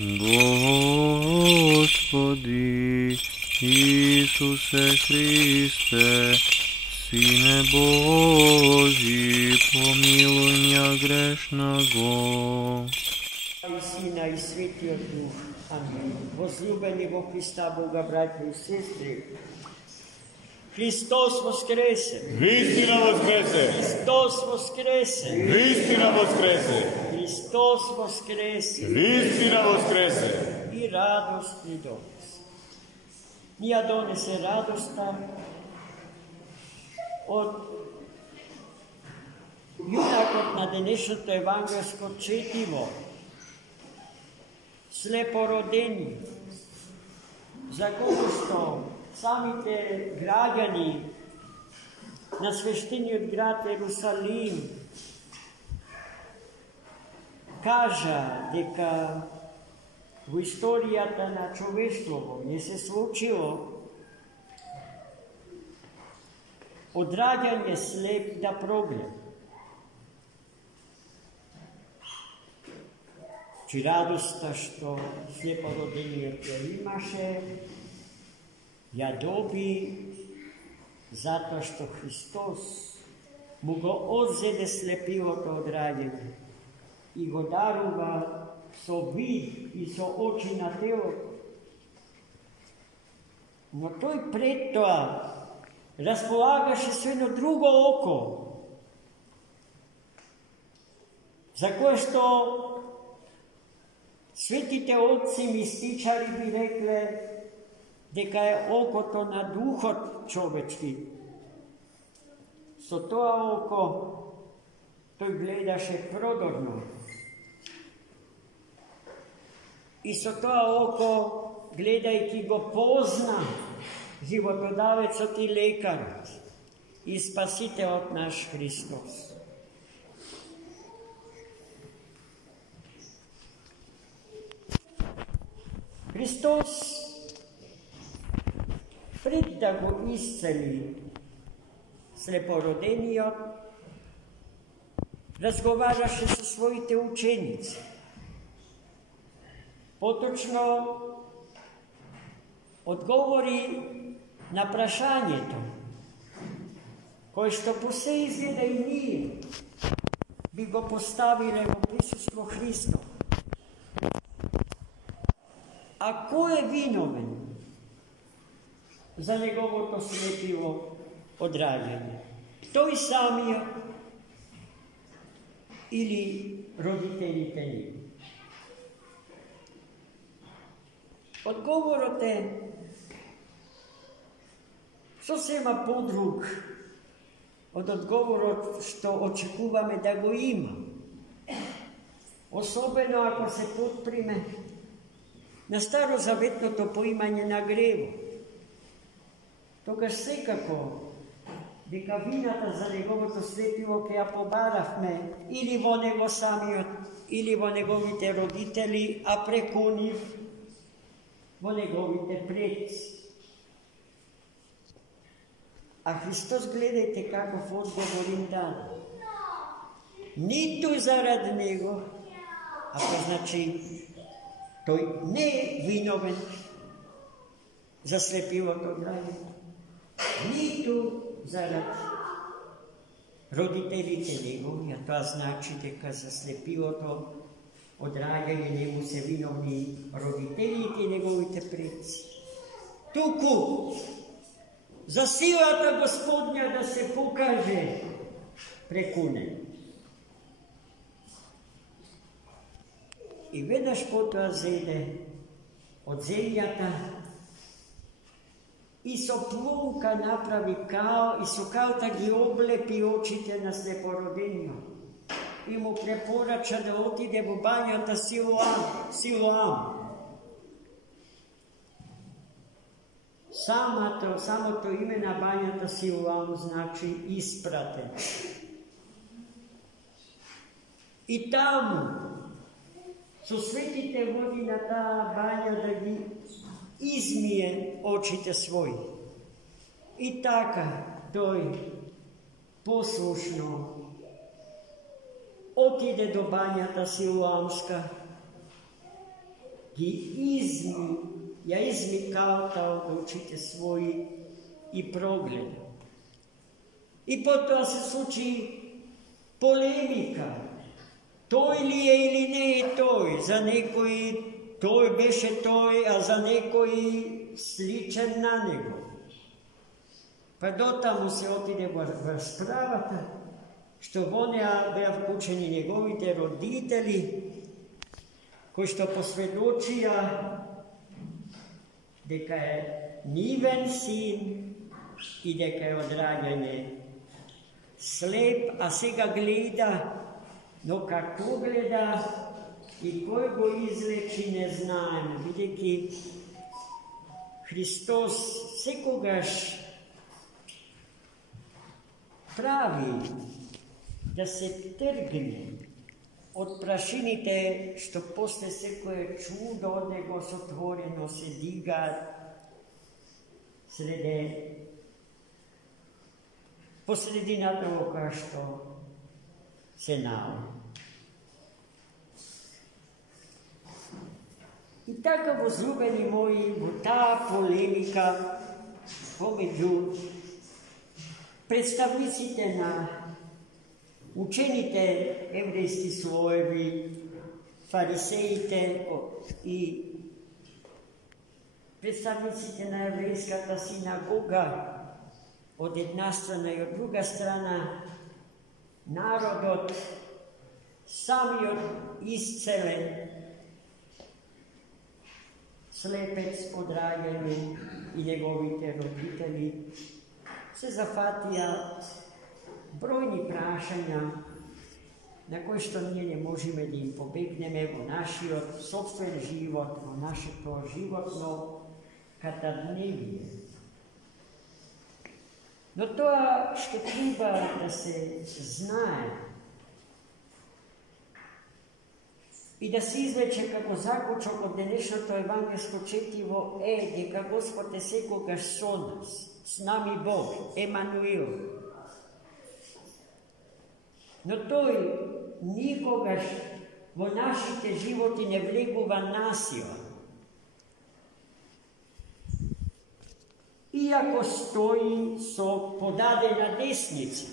Господи Исусе Христе, Сине Божий, помилуй меня грешного. И Сина, и Святия Дух. Амин. Возлюбени во Христа Бога, братья и сестры, Христос воскресе! Истина воскресе! Христос воскресе! Истина воскресе! Христос воскресе! Истина воскресе! И радост ни донесе. Ние донесе радоста от юнакот на денешното евангелско четиво, слепородени, за кого што самите граѓани на свештениот град Ерусалим кажа дека во историјата на човештвото не се случило од раѓање слеп да проглед. Чи радоста што слепородениот ја имаше, ја доби затоа што Христос му го одзеде слепилото од раѓање и го дарува со вид и со очи на телото. Но тој пред тоа располагаше со едно друго око, за кое што светите отци мистичари би рекле дека е окото на духот човечки. Со тоа око тој гледаше продорно. И со тоа око, гледајќи го, позна животодавецот и лекарот и спасителот наш Христос. Христос, пред да го исцели слепородениот, разговараше со своите ученици. Поточно одговори на прашањето, кое што по се изгледа и ние би го поставиле во присуство Христов. А кој е виновен за неговото слепило од раѓање? Тој самиот или родителите ни? Одговорот е сосема подруг од одговорот што очекуваме да го има. Особено ако се подприме на старозаветното поимање на гревот. Тогаш секако дека вината за неговото слепило ќе ја побаравме или во него самиот, или во неговите родители, а преку нив во неговите предци. А Христос, гледајте каков одговор им даде. Ниту зарад него, ако значи тој не е виновен за слепилото раѓање, ниту зарад родителите негови, а тоа значи дека за слепилото од раѓање нему се виновни родителите и неговите предци. Туку за силата Господня да се покаже преку него. И веднаш потоа зеде од земјата и со плунка направи кал и со калта ги облепи очите на слепородениот и му препорача да отиде во бањата Силоам. Самото име на бањата Силоам значи испратен. И таму со светите води на таа бања да ги измие очите своји. И така тој послушно отиде до бањата Силоамска, ja izmikavtal, da učite svoji i progleda. I potom se sluči polemika. Toj li je ili ne je toj. Za nekoji toj beše toj, a za nekoji sličan na nego. Pa do tamo se otide raspravata, što one beja vkućeni njegovite roditelji, koji što posvjedočija deka je niven sin i deka je odrađene slep, a se ga gleda, no kako gleda i koji go izleči ne znamo. Vidjeti, Hristos sekogaš pravi da se trgne od prašinite, što posle sekoje čudo od nego sotvoreno se diga posredina toga što se nao. I tako, возлюбени moji, ta polemika pomeđu predstavnicite na učenite evrijski slojevi, farisejite i predstavnicite na evrijskata sinagoga od jedna strana i od druga strana, narod od sami od iscele, slepec odrađeni i njegovite roditelji, se zafatija brojni prašanja na koje što nije ne možemo da im pobegneme u naši od sobstven život, u naše to životno katadnevije. No to što treba da se znaje i da se izveče kako zakučok od dnešното evangelsko četivo deka Gospod te sekogaš so nas, s nami Bog, Emanuel. No toj nikogaš vo našite životi ne vleguva nasila. Iako stoji so podade na desnici.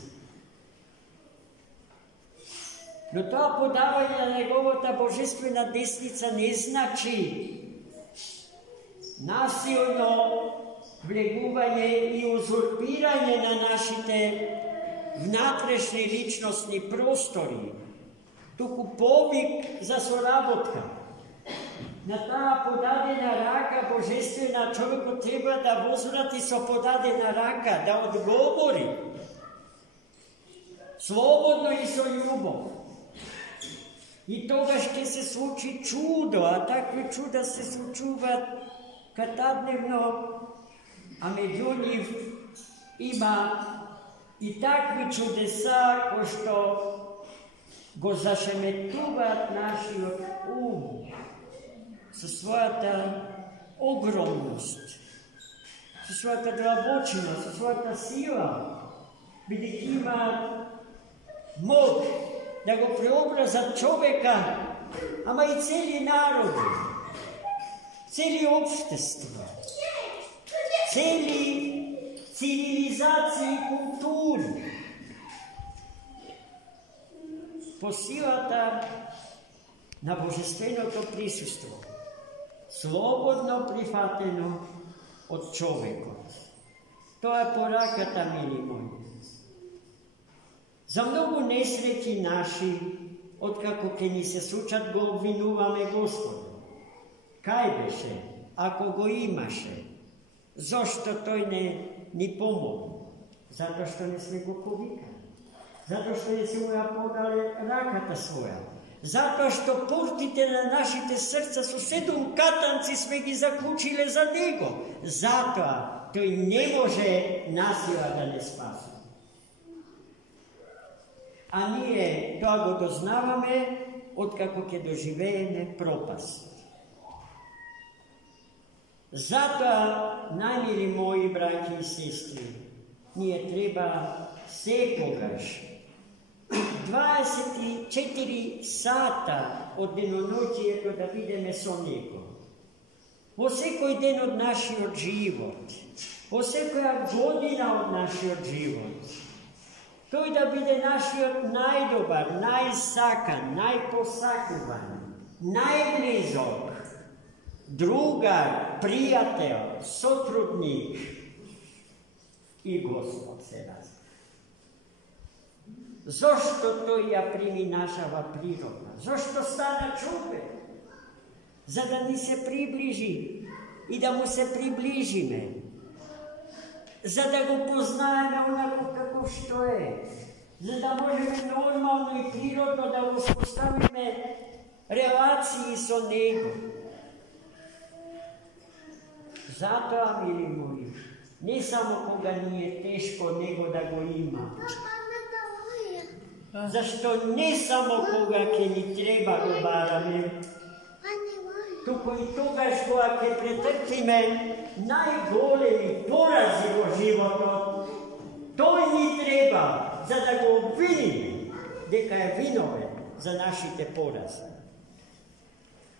No to podavanje na njegovota božestvena desnica ne znači nasilno vleguvanje i uzurpiranje na našite vnatrešni ličnostni prostori, tuku povik za sorabotka. Na ta podadena raka božestvena čovjeku treba da vozvrati so podadena raka, da odgovori slobodno i so ljubom. I toga što se sluči čudo, a takve čuda se slučuva katadnevno, a među njih ima i takvi čudesa ko što go zašemetuvat naši sa svojata ogromnost, sa svojata drabočina, sa svojata sila, vidjeti ima mog da go preobraza čoveka, ama i cijeli narod, cijeli opštestvo, cijeli civilizaciji i kulturi. Posilata na božestveno to prisustvo, slobodno prihvateno od čoveka. To je porakata, mili moji. Za mnogo nesreći naši, otkako ke ni se sučat go obvinuvame Gospodu. Kaj beše, ako go imaše, zašto toj ne ni pomogu? Zato što ne sme go povikati. Zato što ne se moja podale rakata svoja. Zato što pustite na našite srca su 7 katanci sme gi zaključile za njego. Zato to i ne može nasila da ne spasi. A nije to go doznavame otkako ke doživejeme propast. Zato, najmili moji braći i sestri, nije treba sekogaš 24 sata od denonoći da videme so njego. во секој ден од нашиот живот, во секоја година од нашиот живот. Тој да биде нашиот најдобар, најсакан, најпосакуван, најблизок, другар, пријател, сотрудник и Господ се раз. Зошто тој ја прими нашава природа? Зошто стана човек? За да ни се приближи и да му се приближиме. За да го познаеме онако како што е. За да можеме нормално и природно да го поставиме релации со него. Затоа, мили мои, не само кога ни е тешко него да го има. Зашто не само кога ќе ни треба го бараме, туку и тогаш кога ќе претрпиме најголеми порази во животот, тој ни треба за да го обвиниме дека е виновен за нашите порази.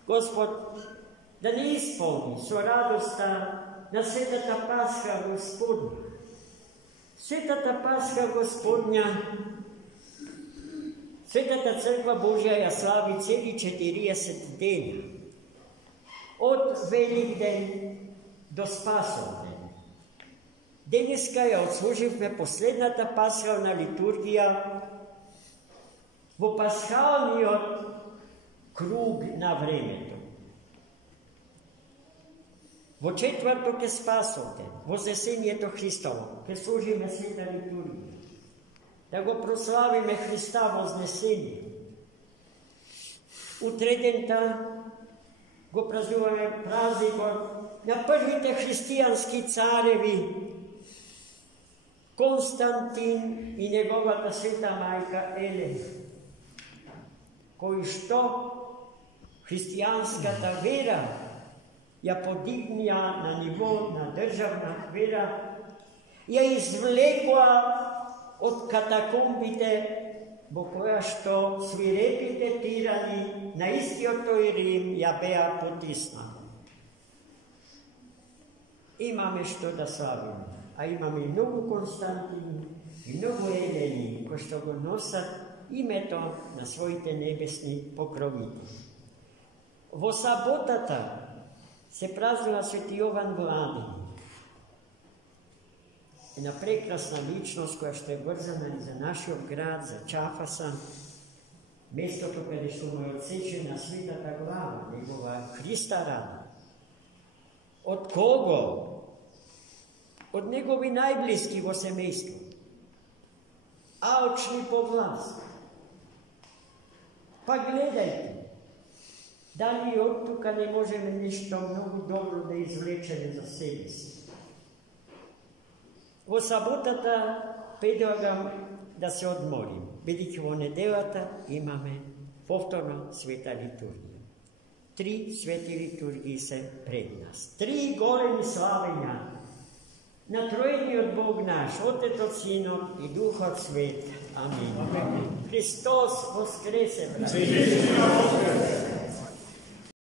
Господ да не исполни со радоста на Светата Пасха Господня. Светата Пасха Господня, Светата Црква Божја ја слави цели 40 дена. Од Велик ден до Спасов ден. Денеска ја отслуживме последната пасхална литургија во пасхалниот круг на времето. Во четврток е Спасов ден, Вознесението Христово, ке служиме света литургија. Да го прославиме Христа Вознесение. Утре дента го празнуваме празникот на првите христијански цареви, Константин и неговата света мајка Елена, кои што христијанската вера ја подигнија на ниво на државна вера, ја извлекоа од катакомбите во која што свирепите тирани на истиот тој Рим ја беа потиснати. Имаме што да славиме, а имаме и многу Константини и многу Елени кои што го носат името на своите небесни покровители. Во саботата се празнува Свети Јован Владин. Една прекрасна личност која што е врзана и за нашиот град, за Чафаса, местото каде што му е отсечена светата глава, негова Христа рана. Од кого? Од негови најблиски во семејство. Алчни по власт. Па гледајте, дали од тука не можеме нешто многу добро да извлечеме за себе си. Во саботата предлагам да се одморим, бидејќи во неделата имаме повторно света литургија. 3 свети литургии се пред нас. 3 големи славења на троениот Бог наш, Отецот, Синот и Духот Свет. Амин. Христос воскресе, брат.